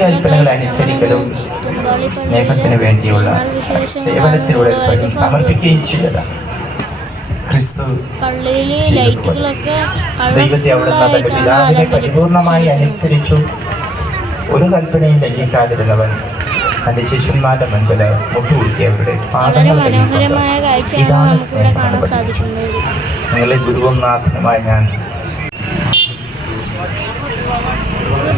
കൽപ്പനകൾ അനുസരിക്കലും സ്നേഹത്തിന് വേണ്ടിയുള്ള സേവനത്തിലൂടെ സ്വയം സമർപ്പിക്കുകയും ചെയ്തതാണ്. ക്രിസ്തു ദൈവത്തെ അവിടുന്ന് തന്റെ പിതാവിനെ പരിപൂർണമായി അനുസരിച്ചു ഒരു കൽപ്പനയും ലംഘിക്കാതിരുന്നവൻ തന്റെ ശിശുന്മാരുടെ മുൻപിൽ മുട്ടുകുത്തി അവരുടെ വളരെ പാദങ്ങൾ ഇതാണ് നിങ്ങളെ ഗുരുവും നാഥനുമായി ഞാൻ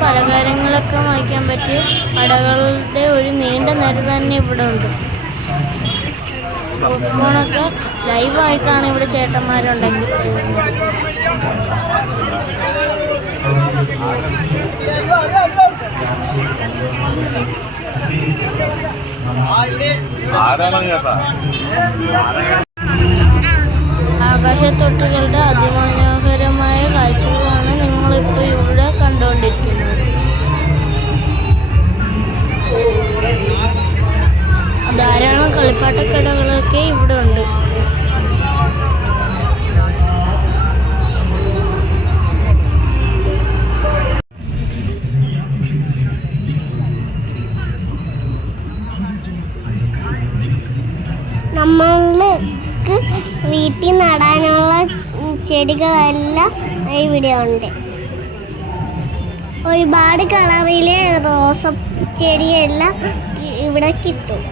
ഇത് പലകാര്യങ്ങളൊക്കെ വാങ്ങിക്കാൻ പറ്റിയ കടകളുടെ ഒരു നീണ്ട നിര തന്നെ ഇവിടെ ഉണ്ട്. പോപ്കോണൊക്കെ ലൈവായിട്ടാണ് ഇവിടെ ചേട്ടന്മാരുണ്ടെങ്കിൽ ആകാശത്തൊട്ടുകളുടെ അതിമനോഹരമായ കളിപ്പാട്ടക്കടകളൊക്കെ ഇവിടെ ഉണ്ട്. നമ്മൾക്ക് വീട്ടിൽ നടാനുള്ള ചെടികളെല്ലാം ഇവിടെ ഉണ്ട്. ഒരുപാട് കളറിലെ റോസ ചെടിയെല്ലാം ഇവിടെ കിട്ടും.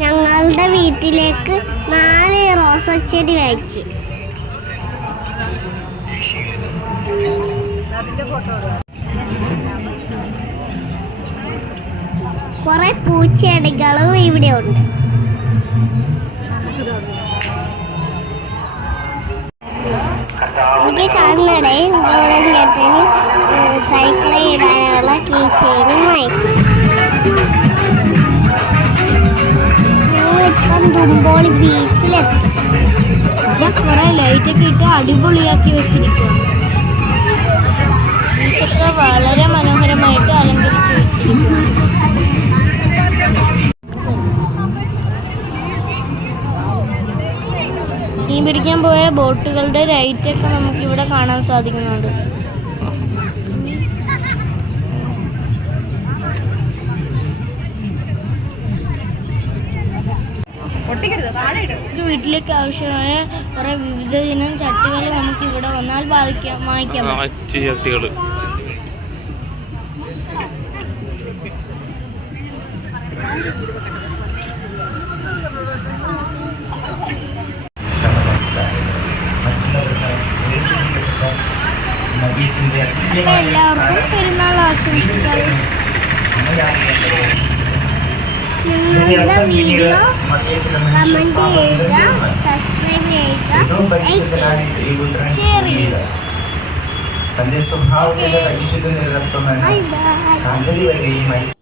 ഞങ്ങളുടെ വീട്ടിലേക്ക് നാല് റോസച്ചെടി വായിച്ച് കുറെ പൂച്ചെടികളും ഇവിടെ ഉണ്ട്. എനിക്ക് കണ്ണടയും ഗൗരവം ചേട്ടന് ഇടാനുള്ള കീ ചെയിനും തുമ്പോളി ബീച്ചിലെത്തി ഇവിടെ കുറെ ലൈറ്റൊക്കെ ഇട്ട് അടിപൊളിയാക്കി വെച്ചിരിക്കുകയാണ് ബീച്ചൊക്കെ വളരെ മനോഹരമായിട്ട് അലങ്കരിച്ച് വെച്ചിരിക്കുന്നു മീൻ പിടിക്കാൻ പോയ ബോട്ടുകളുടെ ലൈറ്റൊക്കെ നമുക്ക് ഇവിടെ കാണാൻ സാധിക്കുന്നുണ്ട്. ഒരു വീട്ടിലേക്ക് ആവശ്യമായ കുറെ വിവിധ ദിനം ചട്ടികൾ നമുക്ക് ഇവിടെ വന്നാൽ വാങ്ങിക്കാം. വാങ്ങിക്കാം എല്ലാവർക്കും പെരുന്നാൾ ആശംസികൾ ഞങ്ങളുടെ വീഡിയോ കമന്റ് ചെയ്യുക സബ്സ്ക്രൈബ് ചെയ്യുക ഷെയർ ചെയ്യുക. തന്റെ സ്വഭാവത്തിന്റെ പരിശുദ്ധ നിലനിർത്തുമെന്ന് ബൈ വരെയും